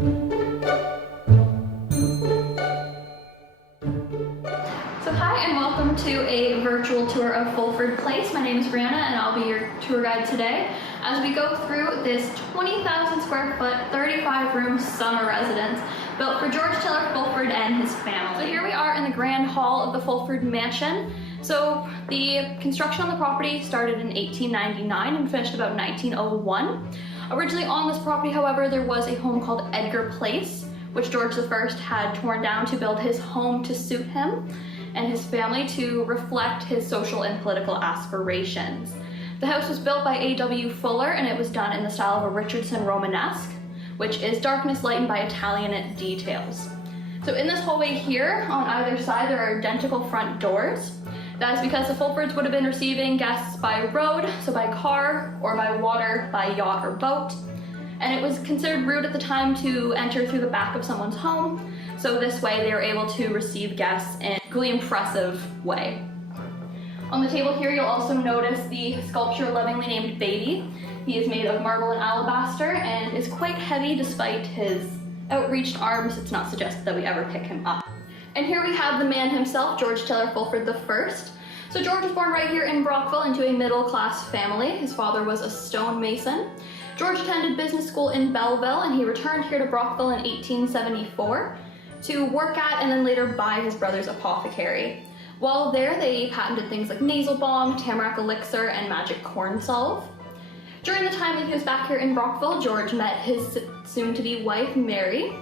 So hi and welcome to a virtual tour of Fulford Place. My name is Brianna and I'll be your tour guide today as we go through this 20,000 square foot, 35 room summer residence built for George Taylor Fulford and his family. So here we are in the grand hall of the Fulford Mansion. So the construction on the property started in 1899 and finished about 1901. Originally on this property, however, there was a home called Edgar Place, which George I had torn down to build his home to suit him and his family to reflect his social and political aspirations. The house was built by A.W. Fuller and it was done in the style of a Richardson Romanesque, which is darkness lightened by Italianate details. So in this hallway here, on either side, there are identical front doors. That is because the Fulfords would have been receiving guests by road, so by car, or by water, by yacht or boat. And it was considered rude at the time to enter through the back of someone's home, so this way they were able to receive guests in a really impressive way. On the table here you'll also notice the sculpture lovingly named Baby. He is made of marble and alabaster and is quite heavy despite his outreached arms. It's not suggested that we ever pick him up. And here we have the man himself, George Taylor Fulford I. So George was born right here in Brockville into a middle-class family. His father was a stonemason. George attended business school in Belleville and he returned here to Brockville in 1874 to work at and then later buy his brother's apothecary. While there, they patented things like nasal balm, tamarack elixir, and magic corn salve. During the time that he was back here in Brockville, George met his soon-to-be wife, Mary.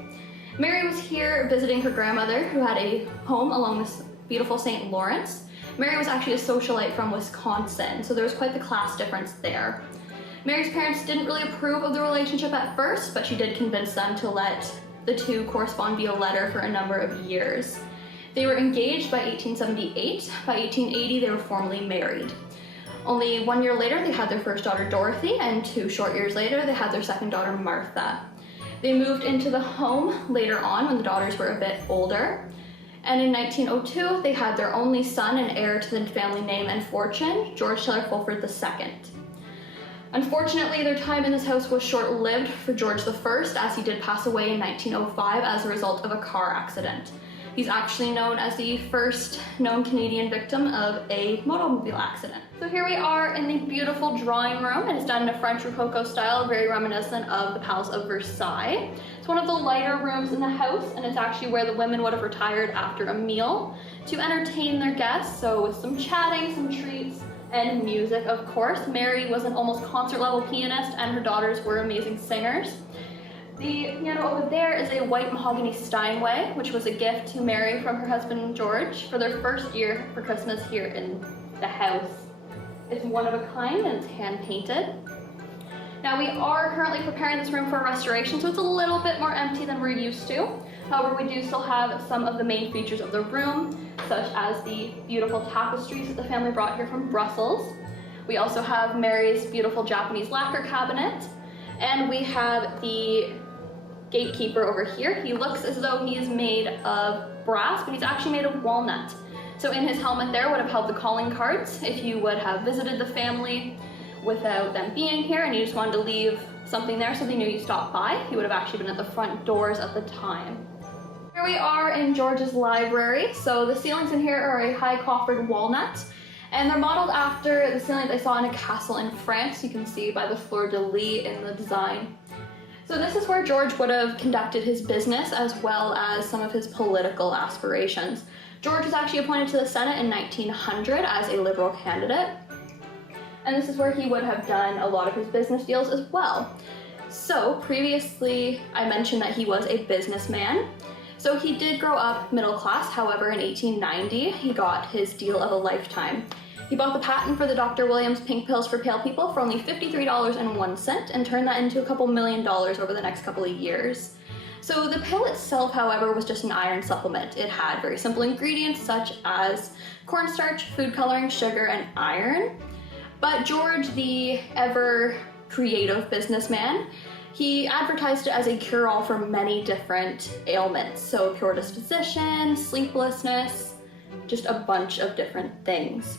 Mary was here visiting her grandmother, who had a home along this beautiful St. Lawrence. Mary was actually a socialite from Wisconsin, so there was quite the class difference there. Mary's parents didn't really approve of the relationship at first, but she did convince them to let the two correspond via letter for a number of years. They were engaged by 1878. By 1880, they were formally married. Only 1 year later, they had their first daughter, Dorothy, and 2 short years later, they had their second daughter, Martha. They moved into the home later on when the daughters were a bit older. And in 1902, they had their only son and heir to the family name and fortune, George Taylor Fulford II. Unfortunately, their time in this house was short-lived for George I, as he did pass away in 1905 as a result of a car accident. He's actually known as the first known Canadian victim of a automobile accident. So here we are in the beautiful drawing room. It is done in a French Rococo style, very reminiscent of the Palace of Versailles. It's one of the lighter rooms in the house, and it's actually where the women would have retired after a meal to entertain their guests, so with some chatting, some treats, and music, of course. Mary was an almost concert-level pianist, and her daughters were amazing singers. The piano over there is a white mahogany Steinway, which was a gift to Mary from her husband George for their first year for Christmas here in the house. It's one of a kind and it's hand-painted. Now we are currently preparing this room for restoration, so it's a little bit more empty than we're used to. However, we do still have some of the main features of the room, such as the beautiful tapestries that the family brought here from Brussels. We also have Mary's beautiful Japanese lacquer cabinet, and we have the gatekeeper over here. He looks as though he is made of brass, but he's actually made of walnut. So in his helmet there would have held the calling cards if you would have visited the family without them being here and you just wanted to leave something there so they knew you stopped by. He would have actually been at the front doors at the time. Here we are in George's library. So the ceilings in here are a high coffered walnut, and they're modeled after the ceilings I saw in a castle in France. You can see by the fleur-de-lis in the design. So this is where George would have conducted his business as well as some of his political aspirations. George was actually appointed to the Senate in 1900 as a Liberal candidate, and this is where he would have done a lot of his business deals as well. So previously I mentioned that he was a businessman. So he did grow up middle class, however in 1890 he got his deal of a lifetime. He bought the patent for the Dr. Williams Pink Pills for Pale People for only $53.01 and turned that into a couple $1 million over the next couple of years. So the pill itself, however, was just an iron supplement. It had very simple ingredients such as cornstarch, food coloring, sugar, and iron. But George, the ever creative businessman, he advertised it as a cure-all for many different ailments. So pure disposition, sleeplessness, just a bunch of different things.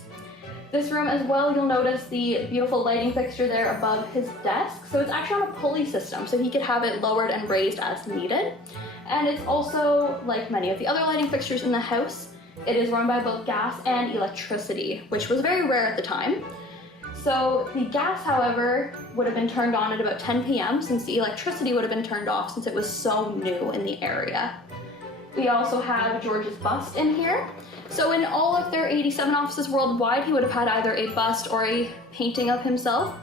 This room as well, you'll notice the beautiful lighting fixture there above his desk. So it's actually on a pulley system, so he could have it lowered and raised as needed. And it's also, like many of the other lighting fixtures in the house, it is run by both gas and electricity, which was very rare at the time. So the gas, however, would have been turned on at about 10 p.m. since the electricity would have been turned off since it was so new in the area. We also have George's bust in here. So in all of their 87 offices worldwide, he would have had either a bust or a painting of himself,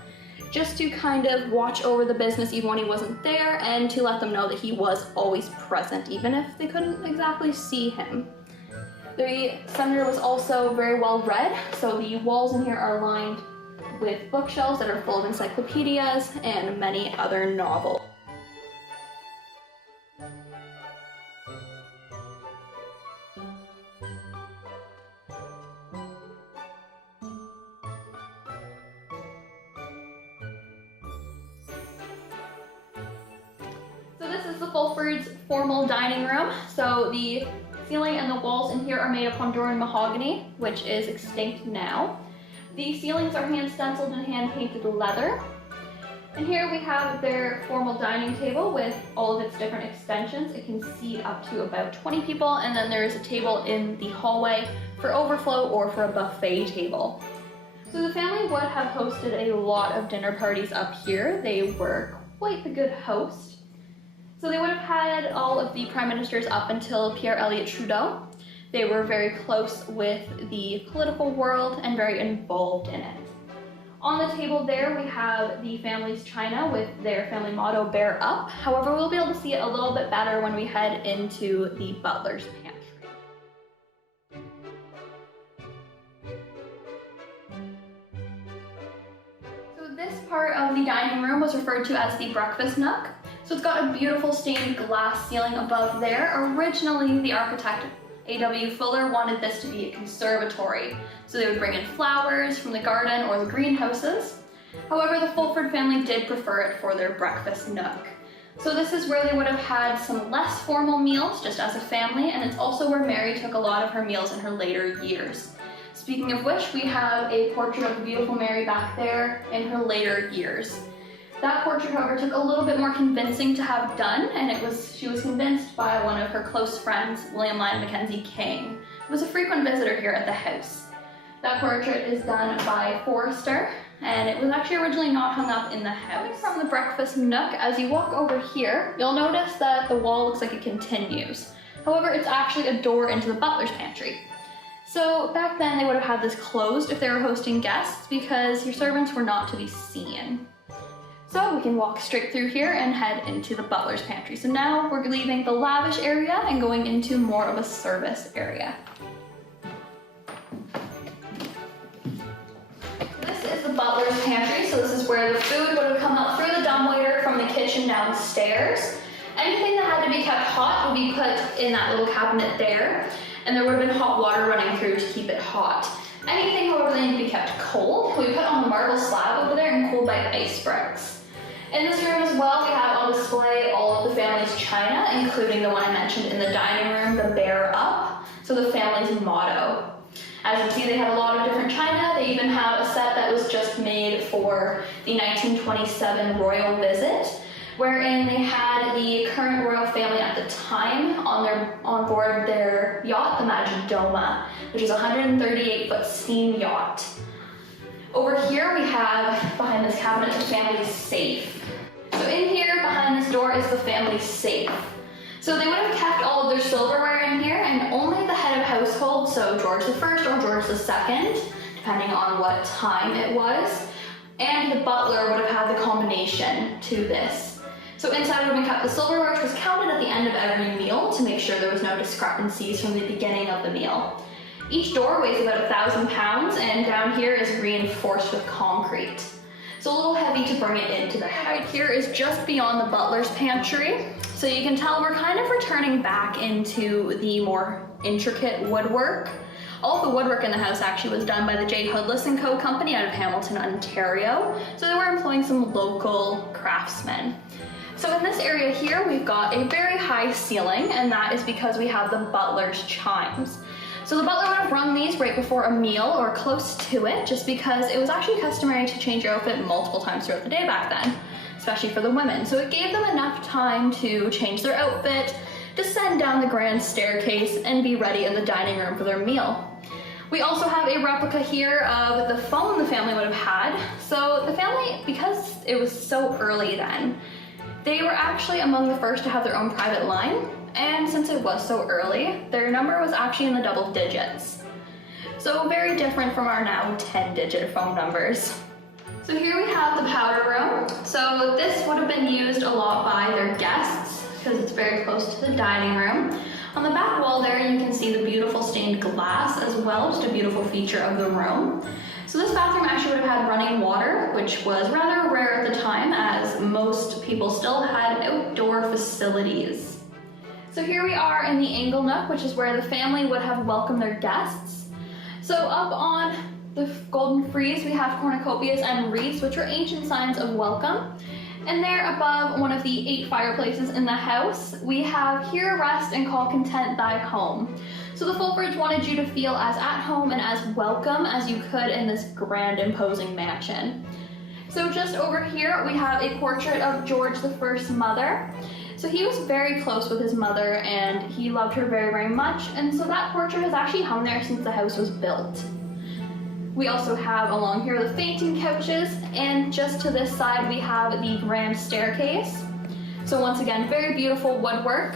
just to kind of watch over the business even when he wasn't there and to let them know that he was always present, even if they couldn't exactly see him. The senator was also very well read, so the walls in here are lined with bookshelves that are full of encyclopedias and many other novels. So this is the Fulford's formal dining room. So the ceiling and the walls in here are made of Honduran mahogany, which is extinct now. The ceilings are hand stenciled and hand painted leather. And here we have their formal dining table with all of its different extensions. It can seat up to about 20 people, and then there is a table in the hallway for overflow or for a buffet table. So the family would have hosted a lot of dinner parties up here. They were quite the good host. So they would have had all of the prime ministers up until Pierre Elliott Trudeau. They were very close with the political world and very involved in it. On the table there we have the family's china with their family motto, "Bear Up." However, we'll be able to see it a little bit better when we head into the butler's pantry. So this part of the dining room was referred to as the breakfast nook. So it's got a beautiful stained glass ceiling above there. Originally, the architect A.W. Fuller wanted this to be a conservatory, so they would bring in flowers from the garden or the greenhouses. However, the Fulford family did prefer it for their breakfast nook. So this is where they would have had some less formal meals, just as a family, and it's also where Mary took a lot of her meals in her later years. Speaking of which, we have a portrait of the beautiful Mary back there in her later years. That portrait, however, took a little bit more convincing to have done, and she was convinced by one of her close friends, William Lyon Mackenzie King, who was a frequent visitor here at the house. That portrait is done by Forster, and it was actually originally not hung up in the house. From the breakfast nook, as you walk over here, you'll notice that the wall looks like it continues. However, it's actually a door into the butler's pantry. So back then they would have had this closed if they were hosting guests because your servants were not to be seen. So we can walk straight through here and head into the butler's pantry. So now we're leaving the lavish area and going into more of a service area. This is the butler's pantry. So this is where the food would have come out through the dumbwaiter from the kitchen downstairs. Anything that had to be kept hot would be put in that little cabinet there, and there would have been hot water running through to keep it hot. Anything, however, that needed to be kept cold, we put on the marble slab over there and cooled by ice bricks. In this room as well, we have on display all of the family's china, including the one I mentioned in the dining room, the "Bear Up," so the family's motto. As you see, they have a lot of different china. They even have a set that was just made for the 1927 royal visit, wherein they had the current royal family at the time on board their yacht, the Majidoma, which is a 138-foot steam yacht. Over here we have, behind this cabinet, the family's safe. So in here, behind this door, is the family's safe. So they would have kept all of their silverware in here, and only the head of household, so George I or George II, depending on what time it was, and the butler would have had the combination to this. So inside would have been kept the silverware, which was counted at the end of every meal to make sure there was no discrepancies from the beginning of the meal. Each door weighs about 1,000 pounds, and down here is reinforced with concrete. So a little heavy to bring it into the house. Right here is just beyond the butler's pantry. So you can tell we're kind of returning back into the more intricate woodwork. All of the woodwork in the house actually was done by the J. Hoodless & Co. company out of Hamilton, Ontario. So they were employing some local craftsmen. So in this area here, we've got a very high ceiling, and that is because we have the butler's chimes. So the butler would have rung these right before a meal or close to it, just because it was actually customary to change your outfit multiple times throughout the day back then, especially for the women. So it gave them enough time to change their outfit, descend down the grand staircase, and be ready in the dining room for their meal. We also have a replica here of the phone the family would have had. So the family, because it was so early then, they were actually among the first to have their own private line. And since it was so early, their number was actually in the double digits. So very different from our now 10-digit phone numbers. So here we have the powder room. So this would have been used a lot by their guests because it's very close to the dining room. On the back wall there, you can see the beautiful stained glass as well, just a beautiful feature of the room. So this bathroom actually would have had running water, which was rather rare at the time as most people still had outdoor facilities. So here we are in the angle nook, which is where the family would have welcomed their guests. So up on the golden frieze, we have cornucopias and wreaths, which are ancient signs of welcome. And there above one of the 8 fireplaces in the house, we have "Here rest and call content thy home." So the Fulfords wanted you to feel as at home and as welcome as you could in this grand, imposing mansion. So just over here, we have a portrait of George I's mother. So he was very close with his mother and he loved her very, very much. And so that portrait has actually hung there since the house was built. We also have along here the fainting couches, and just to this side we have the grand staircase. So once again, very beautiful woodwork.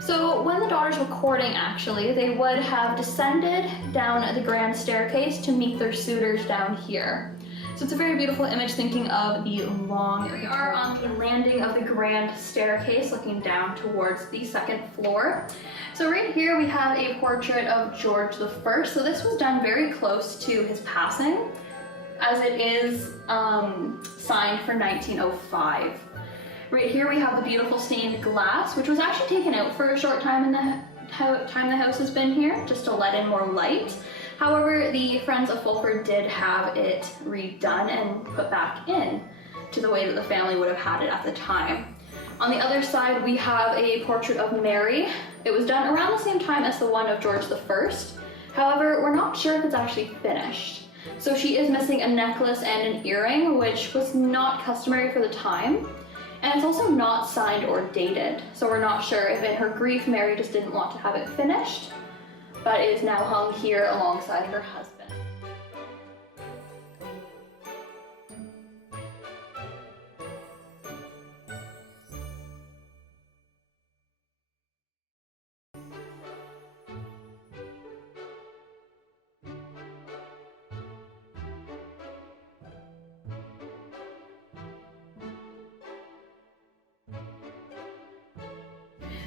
So when the daughters were courting, actually, they would have descended down the grand staircase to meet their suitors down here. So it's a very beautiful image thinking of the long. Here we are on the landing of the grand staircase looking down towards the 2nd floor. So right here we have a portrait of George I. So this was done very close to his passing, as it is signed for 1905. Right here we have the beautiful stained glass, which was actually taken out for a short time in the time the house has been here, just to let in more light. However, the Friends of Fulford did have it redone and put back in to the way that the family would have had it at the time. On the other side, we have a portrait of Mary. It was done around the same time as the one of George I. However, we're not sure if it's actually finished. So she is missing a necklace and an earring, which was not customary for the time. And it's also not signed or dated. So we're not sure if in her grief, Mary just didn't want to have it finished, but it is now hung here alongside her husband.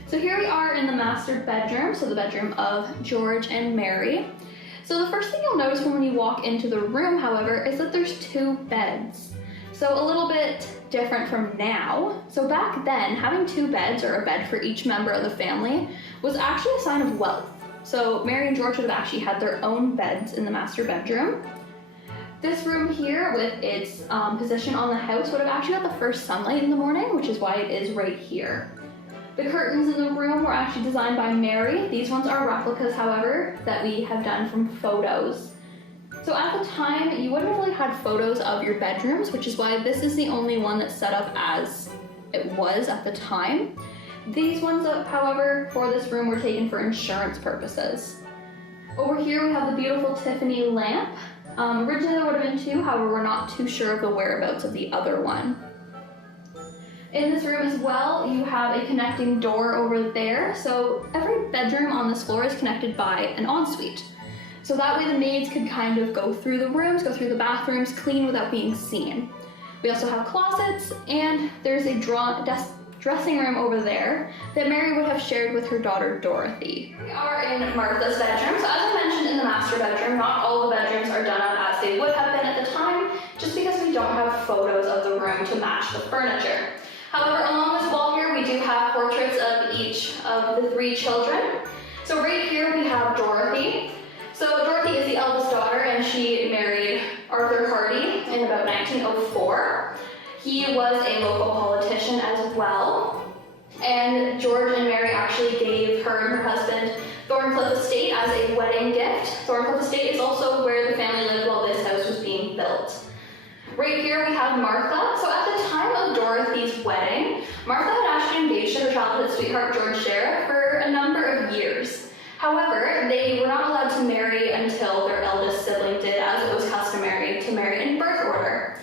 So here we are in the master bedroom, so the bedroom of George and Mary. So the first thing you'll notice when you walk into the room, however, is that there's 2 beds. So a little bit different from now. So back then, having 2 beds, or a bed for each member of the family, was actually a sign of wealth. So Mary and George would have actually had their own beds in the master bedroom. This room here, with its position on the house, would have actually got the first sunlight in the morning, which is why it is right here. The curtains in the room were actually designed by Mary. These ones are replicas, however, that we have done from photos. So at the time, you wouldn't have really had photos of your bedrooms, which is why this is the only one that's set up as it was at the time. These ones, however, for this room were taken for insurance purposes. Over here we have the beautiful Tiffany lamp. Originally there would have been 2, however we're not too sure of the whereabouts of the other one. In this room as well, you have a connecting door over there. So every bedroom on this floor is connected by an ensuite. So that way the maids could kind of go through the rooms, go through the bathrooms, clean without being seen. We also have closets, and there's a dressing room over there that Mary would have shared with her daughter Dorothy. We are in Martha's bedroom. So as I mentioned in the master bedroom, not all the bedrooms are done up as they would have been at the time, just because we don't have photos of the room to match the furniture. However, along this wall here, we do have portraits of each of the 3 children. So right here we have Dorothy. So Dorothy is the eldest daughter, and she married Arthur Hardy in about 1904. He was a local politician as well. And George and Mary actually gave her and her husband Thorncliffe Estate as a wedding gift. Thorncliffe Estate is also where the family lived while this house was being built. Right here we have Martha. So at the time of Dorothy's wedding, Martha had actually engaged to her childhood sweetheart George Sheriff for a number of years. However, they were not allowed to marry until their eldest sibling did, as it was customary to marry in birth order.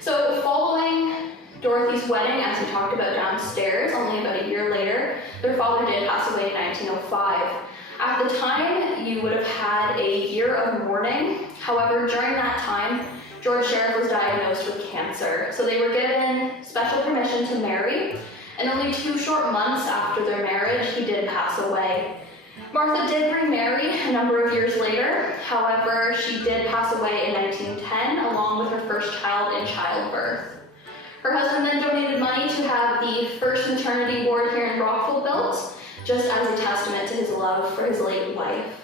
So following Dorothy's wedding, as we talked about downstairs, only about a year later, their father did pass away in 1905. At the time, you would have had a year of mourning. However, during that time, George Sheriff was diagnosed with cancer. So they were given special permission to marry, and only 2 short months after their marriage, he did pass away. Martha did remarry a number of years later. However, she did pass away in 1910, along with her first child in childbirth. Her husband then donated money to have the first maternity ward here in Brockville built, just as a testament to his love for his late wife.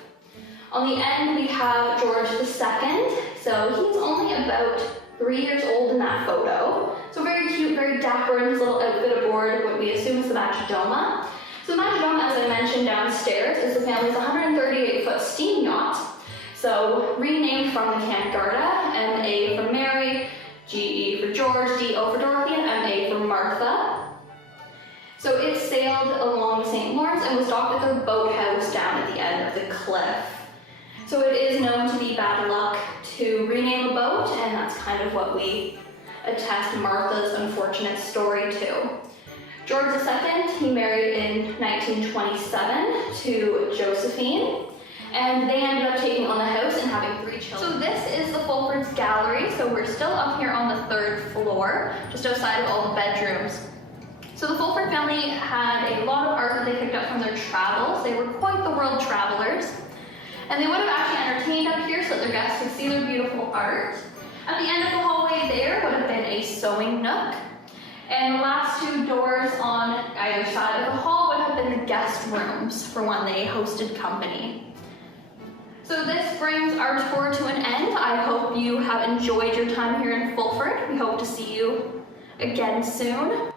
On the end, we have George II. So he's only about 3 years old in that photo. So very cute, very dapper in his little outfit aboard what we assume is the Majidoma. So the Majidoma, as I mentioned downstairs, is the family's 138-foot steam yacht. So renamed from the Camp Garda, MA for Mary, GE for George, DO for Dorothy, and MA for Martha. So it sailed along the St. Lawrence and was docked at their boathouse down at the end of the cliff. So it is known to be bad luck to rename a boat, and that's kind of what we attest Martha's unfortunate story to. George II, he married in 1927 to Josephine, and they ended up taking on the house and having 3 children. So this is the Fulford's gallery. So we're still up here on the 3rd floor, just outside of all the bedrooms. So the Fulford family had a lot of art that they picked up from their travels. They were quite the world travelers. And they would have actually entertained up here so that their guests could see their beautiful art. At the end of the hallway there would have been a sewing nook. And the last 2 doors on either side of the hall would have been the guest rooms for when they hosted company. So this brings our tour to an end. I hope you have enjoyed your time here in Fulford. We hope to see you again soon.